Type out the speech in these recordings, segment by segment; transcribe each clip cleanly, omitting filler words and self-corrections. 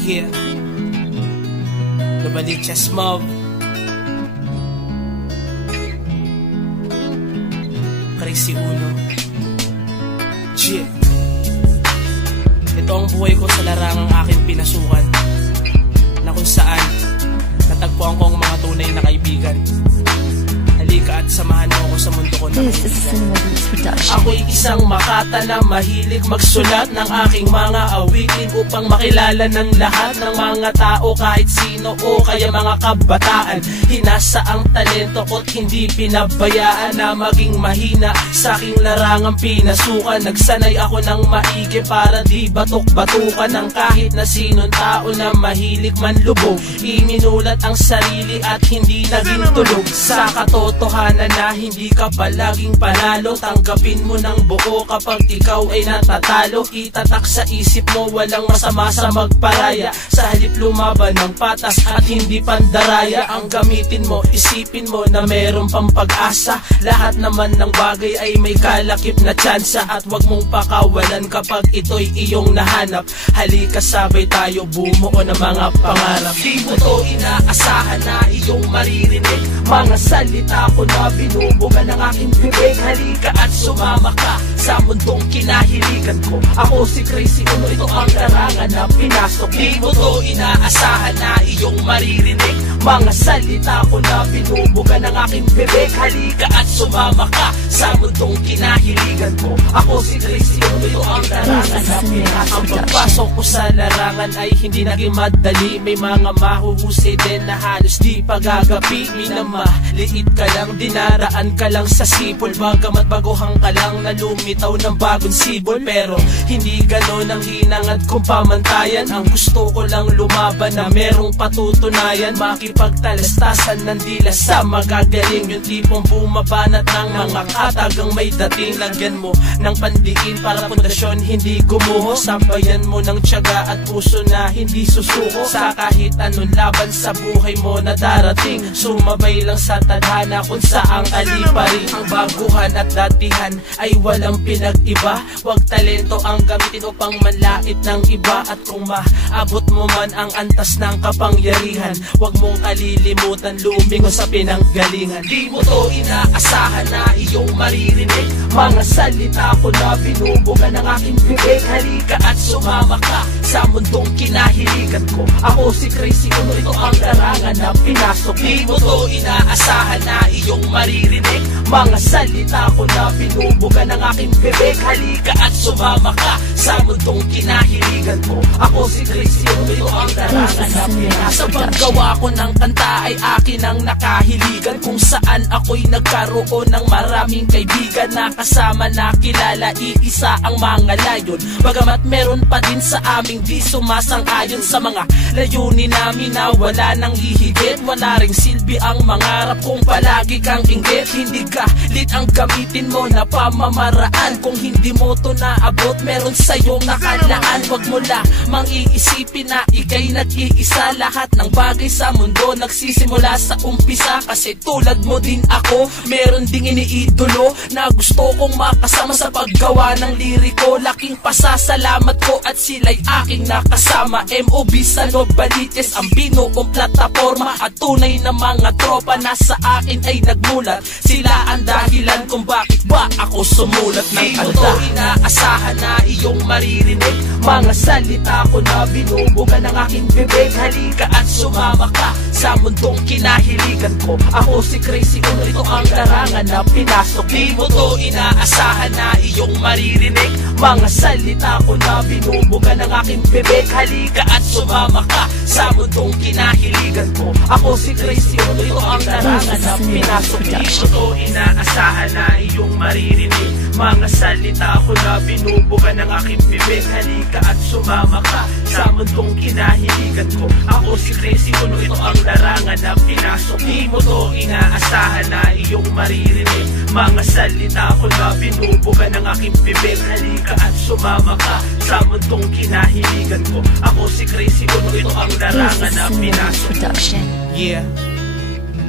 Yeah, Novaliches Mob, Crazy Uno. Yeah, ito ang buhay ko sa larangang aking pinasukan, na kung saan natagpuan ko ang mga tunay na kaibigan. Halika at samahan mo ako sa mundo ko na ako'y isang makata na mahilig magsulat ng aking mga awitin upang makilala ng lahat ng mga tao, kahit sino o kaya mga kabataan. Hinasa ang talento ko't hindi pinabayaan na maging mahina sa aking larangang pinasukan. Nagsanay ako ng maigi para di batok-batukan ng kahit na sinong tao na mahilig manlubog. Iminulat ang sarili at hindi naging tulog sa katotohanan na hindi ka palaging panalo. Tanggapin mo ng buo kapag ikaw ay natatalo. Itatak sa isip mo walang masama sa magparaya, sa halip lumaban ng patas at hindi pandaraya. Ang gamitin mo, isipin mo na meron pang pag-asa. Lahat naman ng bagay ay may kalakip na tsansa, at wag mong pakawalan kapag ito'y iyong nahanap. Halika sabay tayo bumuo ng mga pangarap. Di mo to inaasahan na iyong maririnig mga salita ko na binubuga ng aking bibig. Halika at sumama ka sa mundong kinahiligan ko. Ako si Crazy Uno, ito ang larangan na pinasok. Di mo to inaasahan na iyong maririnig mga salita ko na binubuga ng aking bibig. Halika at sumama ka sa mundong kinahiligan ko. Ako si Crazy Uno, ito ang larangan na pinasok. Ang pagpasok ko sa larangan ay hindi naging madali. May mga mahuhusay din na halos di pagagapi. Minamaliit ka lang, dinaraan ka lang sa sipol, bagamat baguhang ka lang na lumitaw ng bagong sibol. Pero hindi ganon ang hinangad kong pamantayan. Ang gusto ko lang lumaban na merong patutunayan. Makipagtalastasan ng dila sa magagaling, yung tipong bumabanat ng mga katagang may dating. Lagyan mo ng pandiin para pundasyon hindi gumuho. Sabayan mo ng tiyaga at puso na hindi susuko sa kahit anong laban sa buhay mo na darating. Sumabay lang sa tadhana kung saang aliparin. Ang baguhan at datihan ay walang pinag-iba. Huwag talento ang gamitin upang manlait ng iba. At kung maabot mo man ang antas ng kapangyarihan, huwag mong kalilimutan lumingon sa pinanggalingan. Di mo to inaasahan na iyong maririnig mga salita ko na binubuga ng aking bibig. Halika at sumama ka sa mundong kinahiligan ko. Ako si Crazy Uno, ito ang larangan na pinasok. Di mo to inaasahan na iyong maririnig mga salita ko na binubuga ng aking bibig. Halika at sumama ka sa mundong kinahiligan ko. Ako si Crazy Uno, ito ang larangan na pinasok. Sa paggawa ko ng kanta ay akin ang nakahiligan, kung saan ako'y nagkaroon ng maraming kaibigan na kasama na kilala, iisa ang mga layon. Bagamat meron pa din sa aming di sumasang-ayon sa mga layunin namin na wala nang hihigit. Wala ring silbi ang mangarap kung palagi kang inggit. Hindi galit ang gamitin mo na pamamaraan kung hindi mo to naabot. Meron sa'yong nakalaan. Wag mo lamang iisipin na ika'y nag-iisa. Lahat ng bagay sa mundo nagsisimula sa umpisa. Kasi tulad mo din ako, meron ding iniidolo na gusto kong makasama sa paggawa ng liriko. Laking pasasalamat ko at sila'y aking nakasama. MOB sa Novaliches ang binuong plataforma, at tunay na mga tropa na sa akin ay nagmulat. Sila ang dahilan kung bakit ba ako sumulat ng kanta. Di mo to inaasahan na iyong maririnig mga salita ko na binubuga ng aking bibig. Halika at sumama ka sa mundong kinahiligan ko. Ako si Crazy Uno, ito ang larangan na pinasok. Di mo to inaasahan na iyong maririnig mga salita ko na binubuga ng aking bibig. Halika at sumama ka sa mundong kinahiligan ko. Ako si Crazy Uno, ito ang larangan na pinasok. Di mo to inaasahan na iyong maririnig mga salita ko na binubuga ng aking bibig. Halika at sumama ka sa mundong kinahiligan ko. Ako si Crazy Uno, ito ang larangan na pinasok. Di mo to inaasahan na iyong maririnig mga salita ko na binubuga ng aking bibig. Halika at sumama ka sa mundong kinahiligan ko. Ako si Crazy Uno, ito ang larangan na pinasok. Yeah,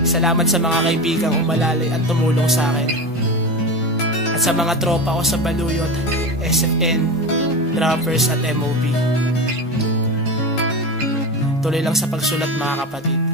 salamat sa mga kaibigang umalalay at tumulong sa akin, at sa mga tropa ko sa Baluyot, SFN, Droppers at MOB. Tuloy lang sa pagsulat mga kapatid.